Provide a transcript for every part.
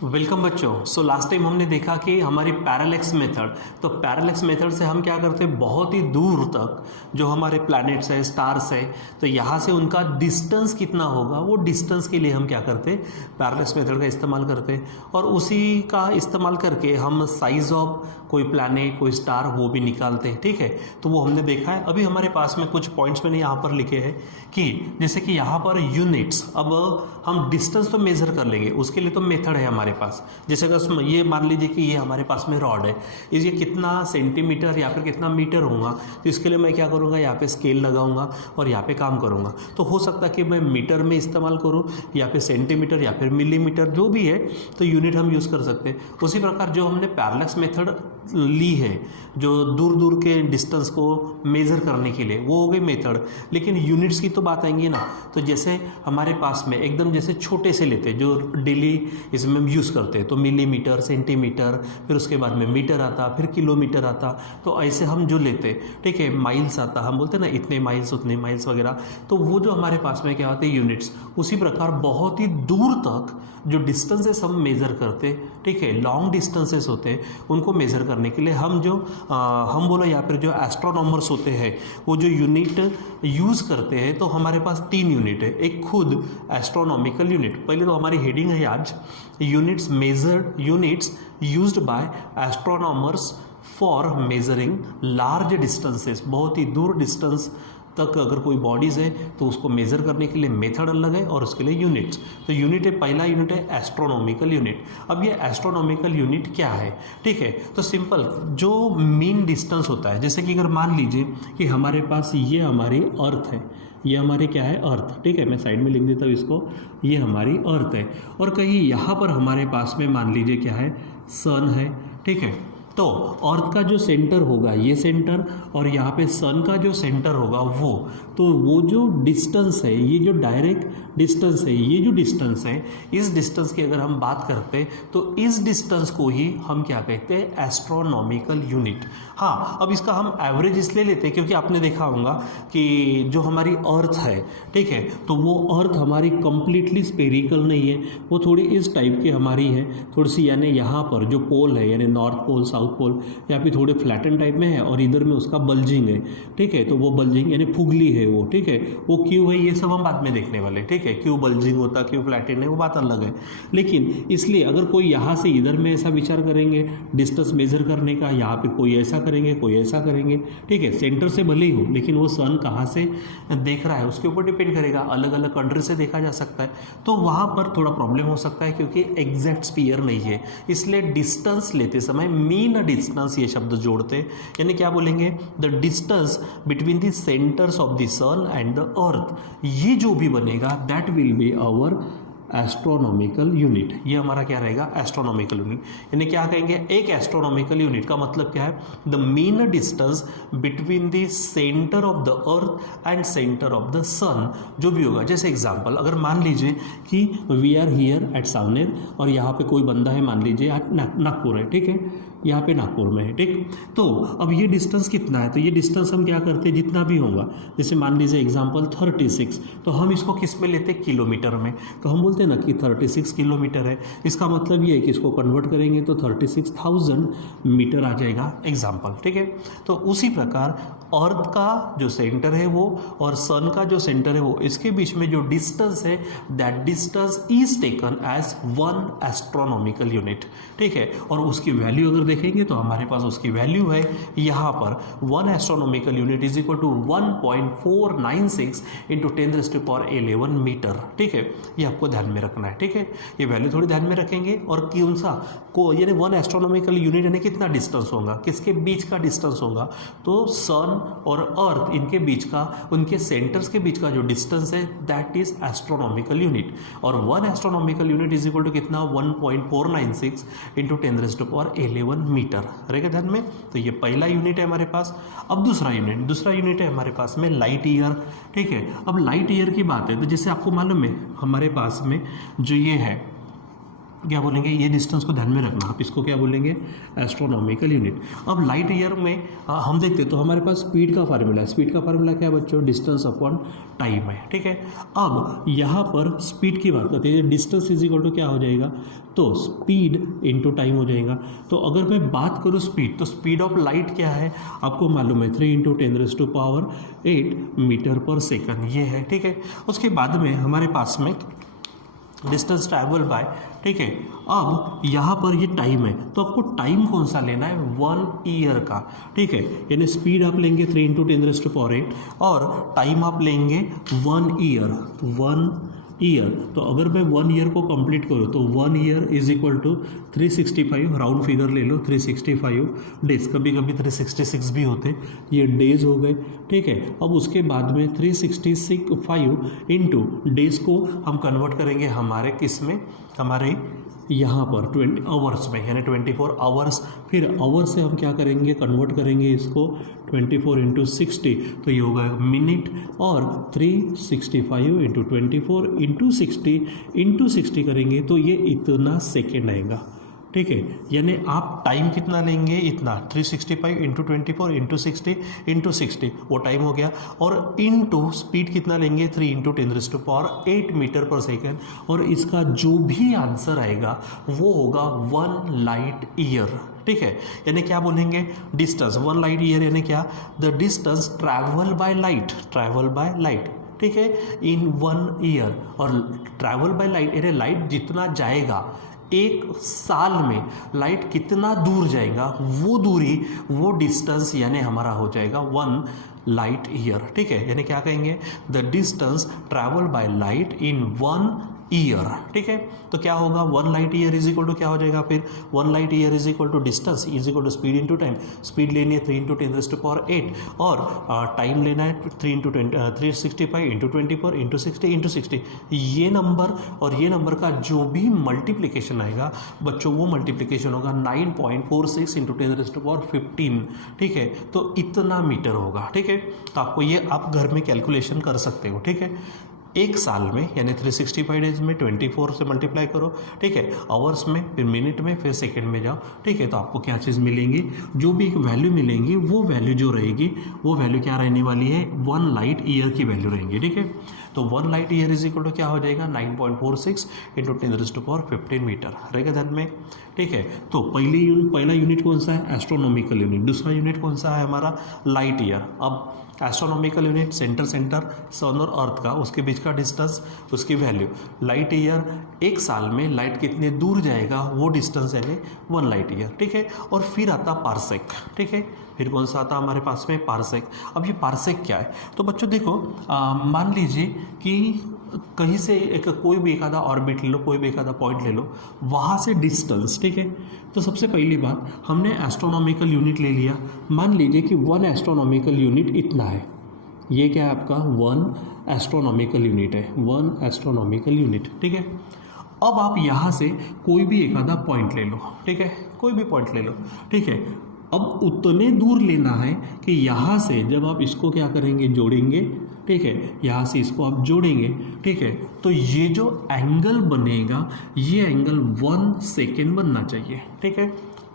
Welcome बच्चों। So last time हमने देखा कि हमारी पैरालेक्स मेथड, तो पैरालेक्स मेथड से हम क्या करते हैं, बहुत ही दूर तक जो हमारे प्लैनेट्स है, स्टार्स है, तो यहाँ से उनका डिस्टेंस कितना होगा, वो डिस्टेंस के लिए हम क्या करते हैं, पैरालेक्स मेथड का इस्तेमाल करते हैं। और उसी का इस्तेमाल करके हम साइज ऑफ कोई प्लैनेट, कोई स्टार, वो भी निकालते हैं। ठीक है, तो वो हमने देखा है। अभी हमारे पास में कुछ पॉइंट्स मैंने यहाँ पर लिखे हैं कि जैसे कि यहाँ पर यूनिट्स, अब हम डिस्टेंस तो मेजर कर लेंगे, उसके लिए तो मेथड है हमारे पास। जैसे अगर ये मान लीजिए कि ये हमारे पास में रॉड है, ये कितना सेंटीमीटर या फिर कितना मीटर होगा, तो इसके लिए मैं क्या करूँगा, यहाँ पे स्केल लगाऊंगा और यहाँ पे काम करूँगा। तो हो सकता है कि मैं मीटर में इस्तेमाल करूँ या फिर सेंटीमीटर या फिर मिलीमीटर, जो भी है, तो यूनिट हम यूज़ कर सकते हैं। उसी प्रकार जो हमने पैरालेक्स मेथड ली है, जो दूर दूर के डिस्टेंस को मेज़र करने के लिए, वो हो गई मेथड। लेकिन यूनिट्स की तो बात आएंगी ना, तो जैसे हमारे पास में एकदम जैसे छोटे से लेते हैं, जो डेली इसमें हम यूज़ करते हैं, तो मिलीमीटर, सेंटीमीटर, फिर उसके बाद में मीटर आता, फिर किलोमीटर आता, तो ऐसे हम जो लेते, ठीक है, माइल्स आता, हम बोलते हैं ना इतने माइल्स उतने माइल्स वगैरह, तो वो जो हमारे पास में क्या होते हैं, यूनिट्स। उसी प्रकार बहुत ही दूर तक जो डिस्टेंसेस हम मेज़र करते, ठीक है, लॉन्ग डिस्टेंसेस होते हैं, उनको मेज़र करने के लिए हम जो हम बोलो या फिर जो एस्ट्रोनॉमर्स होते हैं, वो जो यूनिट यूज़ करते हैं, तो हमारे पास 3 यूनिट है। एक खुद एस्ट्रोनॉमिकल यूनिट, पहले तो हमारी हेडिंग है आज, units measured, units used by astronomers for measuring large distances, बहुत ही दूर डिस्टेंस तक अगर कोई बॉडीज़ है तो उसको मेज़र करने के लिए मेथड अलग है और उसके लिए यूनिट्स। तो यूनिट है, पहला यूनिट है एस्ट्रोनॉमिकल यूनिट। अब ये एस्ट्रोनॉमिकल यूनिट क्या है, ठीक है, तो सिंपल जो मीन डिस्टेंस होता है, जैसे कि अगर मान लीजिए कि हमारे पास ये हमारी अर्थ है, ये हमारे क्या है, अर्थ, ठीक है, मैं साइड में लिख देता हूँ इसको, ये हमारी अर्थ है, और कहीं यहाँ पर हमारे पास में मान लीजिए क्या है, सन है, ठीक है। तो अर्थ का जो सेंटर होगा ये सेंटर, और यहाँ पे सन का जो सेंटर होगा वो, तो वो जो डिस्टेंस है, ये जो डायरेक्ट डिस्टेंस है, ये जो डिस्टेंस है, इस डिस्टेंस की अगर हम बात करते हैं तो इस डिस्टेंस को ही हम क्या कहते हैं, एस्ट्रोनॉमिकल यूनिट। हाँ, अब इसका हम एवरेज इसलिए लेते हैं क्योंकि आपने देखा होगा कि जो हमारी अर्थ है, ठीक है, तो वो अर्थ हमारी कंप्लीटली स्पेरिकल नहीं है, वो थोड़ी इस टाइप की हमारी है, थोड़ी सी, यानी यहाँ पर जो पोल है, यानी नॉर्थ पोल, साउथ पोल, यहाँ पे थोड़े फ्लैटन टाइप में है, और इधर में उसका बल्जिंग है, ठीक है, तो वो बल्जिंग यानी फुगली है वो, ठीक है, वो क्यों है ये सब हम बाद में देखने वाले, ठीक है, क्यों बल्जिंग होता, क्यों फ्लैटन है, वो बात अलग है। लेकिन इसलिए अगर कोई यहाँ से इधर में ऐसा विचार करेंगे डिस्टेंस मेजर करने का, यहाँ पे कोई ऐसा करेंगे, कोई ऐसा करेंगे, ठीक है, सेंटर से भले ही हो, लेकिन वो सन कहाँ से देख रहा है उसके ऊपर डिपेंड करेगा, अलग अलग कंट्री से देखा जा सकता है, तो वहाँ पर थोड़ा प्रॉब्लम हो सकता है क्योंकि एग्जैक्ट स्फीयर नहीं है। इसलिए डिस्टेंस लेते समय मीन डिस्टेंस ये शब्द जोड़ते, यानी क्या बोलेंगे, the distance between the centres of the sun and the earth, ये जो भी बनेगा that will be our astronomical unit. ये हमारा क्या रहेगा, एस्ट्रोनॉमिकल यूनिट। यानी क्या कहेंगे, एक एस्ट्रोनॉमिकल यूनिट का मतलब क्या है, the mean distance between the centre of the earth and centre of the sun, जो भी होगा। जैसे एग्जांपल, अगर मान लीजिए कि we are here at Saoner, और यहाँ पे कोई बंदा है, मान लीजिए नागपुर है, ठीक है, यहाँ पे नागपुर में है, ठीक, तो अब ये डिस्टेंस कितना है, तो ये डिस्टेंस हम क्या करते हैं, जितना भी होगा, जैसे मान लीजिए एग्जांपल 36, तो हम इसको किस में लेते हैं, किलोमीटर में, तो हम बोलते हैं ना कि 36 किलोमीटर है। इसका मतलब ये है कि इसको कन्वर्ट करेंगे तो 36,000 मीटर आ जाएगा एग्जाम्पल, ठीक है। तो उसी प्रकार अर्थ का जो सेंटर है वो और सन का जो सेंटर है वो, इसके बीच में जो डिस्टेंस है, that distance is taken as 1 astronomical unit, ठीक है। और उसकी वैल्यू अगर देखेंगे तो हमारे पास उसकी वैल्यू है यहाँ पर 1 astronomical unit is equal to 1.496 into 10⁻11 metre, ठीक है। ये आपको ध्यान में रखना है, ठीक है, ये वैल्यू थोड़ी ध्यान में रखेंगे। और कौन सा को, यानी 1 एस्ट्रोनॉमिकल यूनिट यानी कितना डिस्टेंस होगा, किसके बीच का डिस्टेंस होगा, तो सन और अर्थ, इनके बीच का, उनके सेंटर्स के बीच का जो डिस्टेंस है, दैट इज एस्ट्रोनॉमिकल यूनिट। और 1 astronomical unit is equal to कितना, 1.496 इंटू 10⁻11 मीटर, रहेगा ध्यान में। तो ये पहला यूनिट है हमारे पास। अब दूसरा यूनिट है हमारे पास में लाइट ईयर, ठीक है। अब लाइट ईयर की बात है तो जैसे आपको मालूम है हमारे पास में जो ये है, क्या बोलेंगे, ये डिस्टेंस को ध्यान में रखना, आप इसको क्या बोलेंगे, एस्ट्रोनॉमिकल यूनिट। अब लाइट ईयर में हम देखते तो हमारे पास स्पीड का फार्मूला है। स्पीड का फार्मूला क्या है बच्चों, डिस्टेंस अपॉन टाइम है, ठीक है। अब यहाँ पर स्पीड की बात करते हैं, डिस्टेंस इज इक्वल टू क्या हो जाएगा, तो स्पीड इनटू टाइम हो जाएगा। तो अगर मैं बात करूँ स्पीड, तो स्पीड ऑफ लाइट क्या है आपको मालूम है, 3 × 10⁸ मीटर पर सेकंड, ये है, ठीक है। उसके बाद में हमारे पास में डिस्टेंस ट्रैवल बाय, ठीक है। अब यहाँ पर ये टाइम है, तो आपको टाइम कौन सा लेना है, 1 ईयर का, ठीक है। यानी स्पीड आप लेंगे 3 × 10⁸ और टाइम आप लेंगे 1 ईयर, 1 ईयर। तो अगर मैं 1 ईयर को कंप्लीट करूँ तो 1 year is equal to 365, round figure ले लो, 365 डेज, कभी कभी 366 भी होते, ये डेज हो गए, ठीक है। अब उसके बाद में 365 इंटू डेज को हम कन्वर्ट करेंगे हमारे किस में, हमारे यहाँ पर 20 आवर्स में, यानी 24 आवर्स। फिर आवर से हम क्या करेंगे, कन्वर्ट करेंगे इसको 24 × 60, तो ये होगा मिनट, और 365 × 24 × 60 करेंगे तो ये इतना सेकेंड आएगा, ठीक है। यानी आप टाइम कितना लेंगे, इतना 365 × 24 × 60 वो टाइम हो गया, और इनटू स्पीड कितना लेंगे, 3 × 10⁸ मीटर पर सेकेंड, और इसका जो भी आंसर आएगा वो होगा 1 लाइट ईयर, ठीक है। यानी क्या बोलेंगे, डिस्टेंस 1 लाइट ईयर, यानी क्या, the distance travel by light, ठीक है, इन 1 ईयर। और ट्रैवल बाय लाइट यानी लाइट जितना जाएगा एक साल में, लाइट कितना दूर जाएगा, वो दूरी, वो डिस्टेंस यानी हमारा हो जाएगा 1 लाइट ईयर, ठीक है। यानी क्या कहेंगे, the distance travel by light in 1 year, ठीक है। तो क्या होगा, 1 light year is equal to क्या हो जाएगा फिर, 1 light year is equal to distance is equal to speed into time. Speed लेनी है 3 × 10⁸, और टाइम लेना है 365 × 24 × 60 ये नंबर और ये नंबर का जो भी मल्टीप्लिकेशन आएगा बच्चों, वो मल्टीप्लिकेशन होगा 9.46 × 10⁻15, ठीक है। तो इतना मीटर होगा, ठीक है। तो आपको ये आप घर में कैलकुलेशन कर सकते हो, ठीक है। एक साल में यानी 365 डेज में 24 से मल्टीप्लाई करो, ठीक है, आवर्स में, फिर मिनट में, फिर सेकंड में जाओ, ठीक है। तो आपको क्या चीज़ मिलेंगी, जो भी एक वैल्यू मिलेंगी, वो वैल्यू जो रहेगी वो वैल्यू क्या रहने वाली है, 1 लाइट ईयर की वैल्यू रहेंगी, ठीक है। तो 1 light year is equal to क्या हो जाएगा, 9.46 × 10⁻15 मीटर रहेगा ध्यान में, ठीक है। तो पहला यूनिट कौन सा है, एस्ट्रोनॉमिकल यूनिट। दूसरा यूनिट कौन सा है हमारा, लाइट ईयर। अब एस्ट्रोनॉमिकल यूनिट सेंटर सन और अर्थ का, उसके बीच का डिस्टेंस, उसकी वैल्यू। लाइट ईयर, एक साल में लाइट कितने दूर जाएगा, वो डिस्टेंस यानी 1 लाइट ईयर, ठीक है। और फिर आता पारसेक, ठीक है। फिर कौन सा आता हमारे पास में, पारसेक। अब ये पारसेक क्या है, तो बच्चों देखो, मान लीजिए कि कहीं से कोई भी एक आधा ऑर्बिट ले लो, कोई भी एक आधा पॉइंट ले लो, वहाँ से डिस्टेंस, ठीक है। तो सबसे पहली बात, हमने एस्ट्रोनॉमिकल यूनिट ले लिया। मान लीजिए कि 1 एस्ट्रोनॉमिकल यूनिट इतना है, ये क्या है आपका 1 एस्ट्रोनॉमिकल यूनिट है, 1 एस्ट्रोनॉमिकल यूनिट, ठीक है। अब आप यहाँ से कोई भी एक आधा पॉइंट ले लो, ठीक है, कोई भी पॉइंट ले लो, ठीक है। अब उतने दूर लेना है कि यहाँ से जब आप इसको क्या करेंगे, जोड़ेंगे, ठीक है, यहाँ से इसको आप जोड़ेंगे, ठीक है। तो ये जो एंगल बनेगा, ये एंगल 1 सेकेंड बनना चाहिए, ठीक है।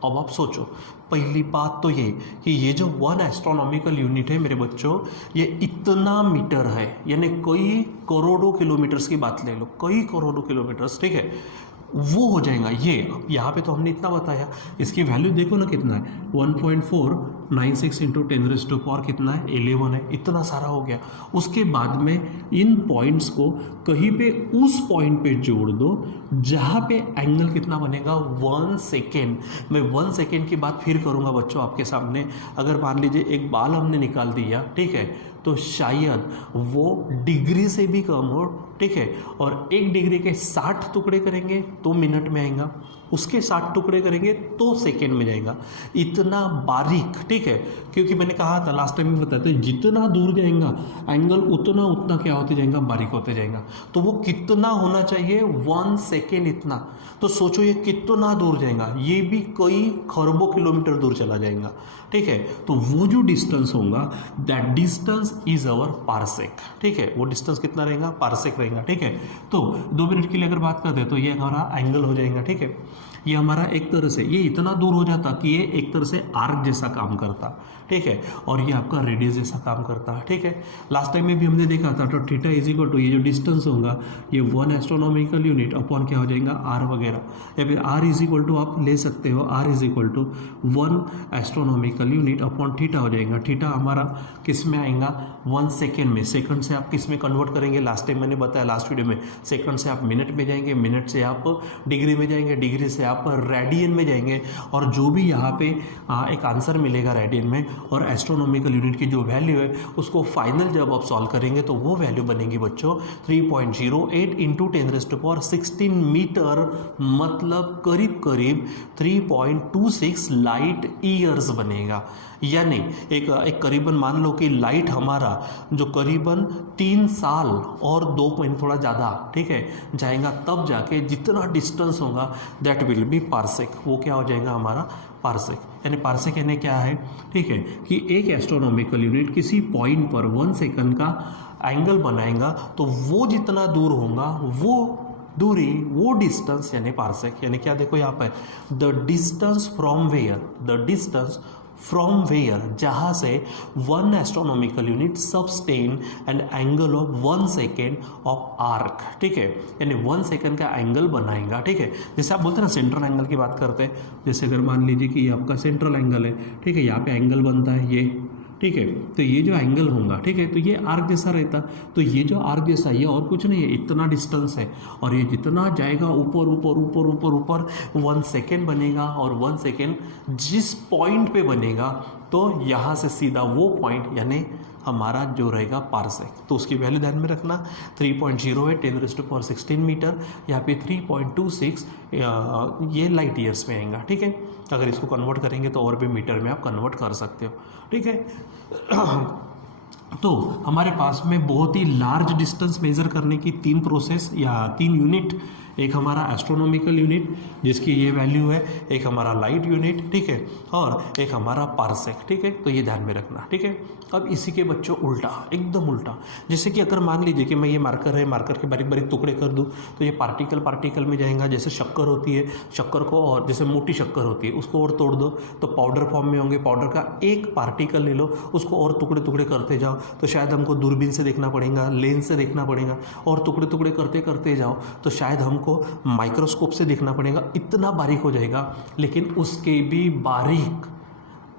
अब आप सोचो, पहली बात तो ये कि ये जो 1 एस्ट्रोनॉमिकल यूनिट है मेरे बच्चों, ये इतना मीटर है, यानी कई करोड़ों किलोमीटर्स की बात ले लो, कई करोड़ों किलोमीटर्स, ठीक है, वो हो जाएगा। ये यहाँ पे तो हमने इतना बताया, इसकी वैल्यू देखो ना कितना है, 1.496 × 10⁻⁴ कितना है, 11 है, इतना सारा हो गया। उसके बाद में इन पॉइंट्स को कहीं पे उस पॉइंट पे जोड़ दो जहाँ पे एंगल कितना बनेगा, 1 सेकेंड। मैं 1 सेकेंड की बात फिर करूँगा बच्चों आपके सामने। अगर मान लीजिए एक बाल हमने निकाल दिया, ठीक है, तो शायद वो डिग्री से भी कम हो, ठीक है। और 1 डिग्री के 60 टुकड़े करेंगे तो मिनट में आएगा, उसके 60 टुकड़े करेंगे तो सेकेंड में जाएगा। इतना बारीक, ठीक ठीक है, क्योंकि मैंने कहा था लास्ट टाइम भी बताया था, जितना दूर जाएगा एंगल उतना क्या होते जाएगा, बारीक होते जाएगा। तो वो कितना होना चाहिए, 1 सेकेंड इतना। तो सोचो ये कितना दूर जाएगा, ये भी कई खरबों किलोमीटर दूर चला जाएगा, ठीक है। तो वो जो डिस्टेंस होगा, that distance is our parsec, ठीक है। वो डिस्टेंस कितना रहेगा, पारसेक रहेगा, ठीक है। तो 2 मिनट के लिए अगर बात करते हैं तो ये हमारा एंगल हो जाएगा, ठीक है। ये हमारा एक तरह से ये इतना दूर हो जाता कि ये एक तरह से आर्क जैसा काम करता, ठीक है, और ये आपका रेडियस जैसा काम करता, ठीक है। लास्ट टाइम में भी हमने देखा था, तो थीटा इज इक्वल टू ये जो डिस्टेंस होगा ये 1 एस्ट्रोनॉमिकल यूनिट अपॉन क्या हो जाएगा, आर वगैरह, या फिर आर इज इक्वल टू आप ले सकते हो, r is equal to 1 astronomical unit upon theta हो जाएगा। थीटा हमारा किस में आएगा, 1 सेकेंड में। सेकंड से आप किस में कन्वर्ट करेंगे, लास्ट टाइम मैंने बताया लास्ट वीडियो में, सेकंड से आप मिनट में जाएंगे, मिनट से आप डिग्री में जाएंगे, डिग्री से आप रेडियन में जाएंगे, और जो भी यहाँ पे एक आंसर मिलेगा रेडियन में और एस्ट्रोनॉमिकल यूनिट की जो वैल्यू है उसको फाइनल जब आप सॉल्व करेंगे तो वो वैल्यू बनेगी बच्चों 3.08 इंटू 10⁻16 मीटर, मतलब करीब करीब 3.26 लाइट ईयर्स बनेगा। यानी एक करीबन मान लो कि लाइट हमारा जो करीबन 3 साल और 2 महीने थोड़ा ज़्यादा, ठीक है, जाएगा, तब जाके जितना डिस्टेंस होगा दैट विल बी पारसेक। वो क्या हो जाएगा हमारा पारसेक। यानी पारसेक यानी क्या है, ठीक है, कि एक एस्ट्रोनॉमिकल यूनिट किसी पॉइंट पर 1 सेकंड का एंगल बनाएगा तो वो जितना दूर होगा वो दूरी, वो डिस्टेंस यानी पारसेक। यानी क्या, देखो यहाँ पर the distance from where, the distance from where, जहाँ से 1 एस्ट्रोनॉमिकल यूनिट सब्सटेन an angle of 1 second of arc, ठीक है। यानी 1 सेकेंड का एंगल बनाएगा, ठीक है। जैसे आप बोलते हैं ना सेंट्रल एंगल की बात करते हैं, जैसे अगर मान लीजिए कि ये आपका सेंट्रल एंगल है, ठीक है, यहाँ पे एंगल बनता है ये, ठीक है। तो ये जो एंगल होगा, ठीक है, तो ये आर्क जैसा रहता, तो ये जो आर्क जैसा ये और कुछ नहीं है, इतना डिस्टेंस है, और ये जितना जाएगा ऊपर ऊपर ऊपर ऊपर ऊपर 1 सेकेंड बनेगा, और 1 सेकेंड जिस पॉइंट पे बनेगा तो यहाँ से सीधा वो पॉइंट यानी हमारा जो रहेगा पारसेक, तो उसकी वैल्यू ध्यान में रखना 3.08 10⁻16 मीटर, यहाँ पे 3.26 ये लाइट ईयर्स में आएगा, ठीक है। अगर इसको कन्वर्ट करेंगे तो और भी मीटर में आप कन्वर्ट कर सकते हो, ठीक है। तो हमारे पास में बहुत ही लार्ज डिस्टेंस मेज़र करने की 3 प्रोसेस या 3 यूनिट, एक हमारा एस्ट्रोनॉमिकल यूनिट जिसकी ये वैल्यू है, एक हमारा लाइट यूनिट, ठीक है, और एक हमारा पारसेक, ठीक है। तो ये ध्यान में रखना, ठीक है। अब इसी के बच्चों उल्टा, एकदम उल्टा, जैसे कि अगर मान लीजिए कि मैं ये मार्कर है, मार्कर के बारीक बारीक टुकड़े कर दूँ तो ये पार्टिकल में जाएगा। जैसे शक्कर होती है, शक्कर को और जैसे मोटी शक्कर होती है उसको और तोड़ दो तो पाउडर फॉर्म में होंगे, पाउडर का एक पार्टिकल ले लो, उसको और टुकड़े टुकड़े करते जाओ तो शायद हमको दूरबीन से देखना पड़ेगा, लेंस से देखना पड़ेगा, और टुकड़े टुकड़े करते करते जाओ तो शायद हमको माइक्रोस्कोप से देखना पड़ेगा, इतना बारीक हो जाएगा। लेकिन उसके भी बारीक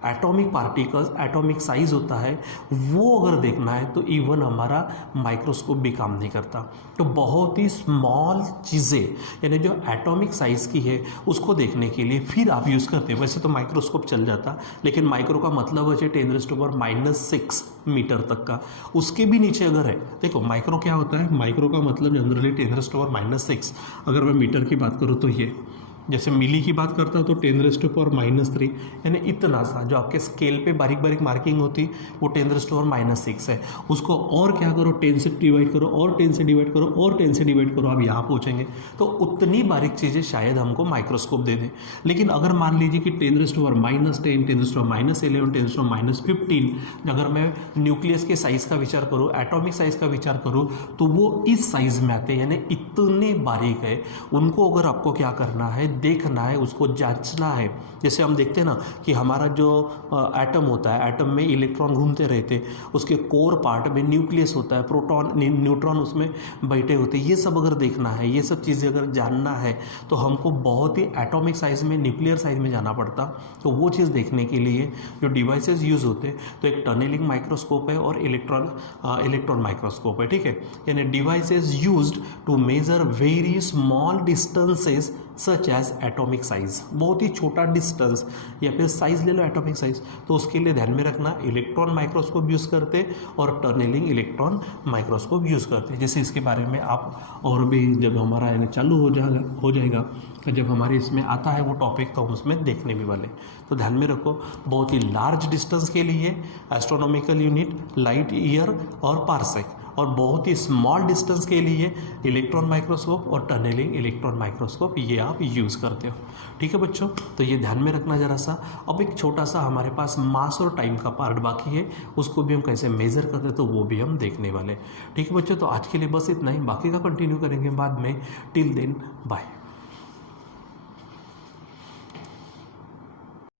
एटॉमिक पार्टिकल्स, एटॉमिक साइज होता है, वो अगर देखना है तो इवन हमारा माइक्रोस्कोप भी काम नहीं करता। तो बहुत ही स्मॉल चीज़ें यानी जो एटॉमिक साइज़ की है उसको देखने के लिए फिर आप यूज़ करते हैं। वैसे तो माइक्रोस्कोप चल जाता, लेकिन माइक्रो का मतलब है 10⁻⁻6 मीटर तक का, उसके भी नीचे अगर है, देखो माइक्रो क्या होता है, माइक्रो का मतलब जनरली 10⁻⁻6, अगर मैं मीटर की बात करूँ तो ये, जैसे मिली की बात करता हूँ तो 10⁻⁻3, यानी इतना सा जो आपके स्केल पे बारीक बारीक मार्किंग होती वो 10⁻⁻6 है। उसको और क्या करो, 10 से डिवाइड करो, और 10 से डिवाइड करो, और 10 से डिवाइड करो, आप यहाँ पहुँचेंगे तो उतनी बारीक चीज़ें शायद हमको माइक्रोस्कोप दे दें। लेकिन अगर मान लीजिए कि 10⁻⁻10, 10⁻11, 10⁻15, अगर मैं न्यूक्लियस के साइज़ का विचार करूँ, एटॉमिक साइज़ का विचार करूँ, तो वो इस साइज़ में आते हैं, यानी इतने बारीक है। उनको अगर आपको क्या करना है, देखना है, उसको जांचना है। जैसे हम देखते हैं ना कि हमारा जो एटम होता है, एटम में इलेक्ट्रॉन घूमते रहते, उसके कोर पार्ट में न्यूक्लियस होता है, प्रोटॉन न्यूट्रॉन उसमें बैठे होते, ये सब अगर देखना है, ये सब चीज़ें अगर जानना है तो हमको बहुत ही एटॉमिक साइज में, न्यूक्लियर साइज में जाना पड़ता। तो वो चीज़ देखने के लिए जो डिवाइसेस यूज़ होते हैं, तो एक टनलिंग माइक्रोस्कोप है और इलेक्ट्रॉन माइक्रोस्कोप है, ठीक है। यानी devices used to measure very small distances such as atomic size, बहुत ही छोटा डिस्टेंस या फिर साइज ले लो एटॉमिक साइज, तो उसके लिए ध्यान में रखना इलेक्ट्रॉन माइक्रोस्कोप यूज़ करते और टनलिंग इलेक्ट्रॉन माइक्रोस्कोप यूज़ करते हैं। जैसे इसके बारे में आप और भी जब हमारा चालू हो जाएगा तो जब हमारे इसमें आता है वो टॉपिक तो हम उसमें देखने भी वाले। तो ध्यान में रखो बहुत ही लार्ज डिस्टेंस के लिए एस्ट्रोनॉमिकल यूनिट लाइट ईयर और पारसेक, और बहुत ही स्मॉल डिस्टेंस के लिए इलेक्ट्रॉन माइक्रोस्कोप और टनलिंग इलेक्ट्रॉन माइक्रोस्कोप ये आप यूज़ करते हो। ठीक है बच्चों, तो ये ध्यान में रखना ज़रा सा। अब एक छोटा सा हमारे पास मास और टाइम का पार्ट बाकी है, उसको भी हम कैसे मेज़र करते हैं तो वो भी हम देखने वाले। ठीक है बच्चों, तो आज के लिए बस इतना ही, बाकी का कंटिन्यू करेंगे बाद में। Till then bye.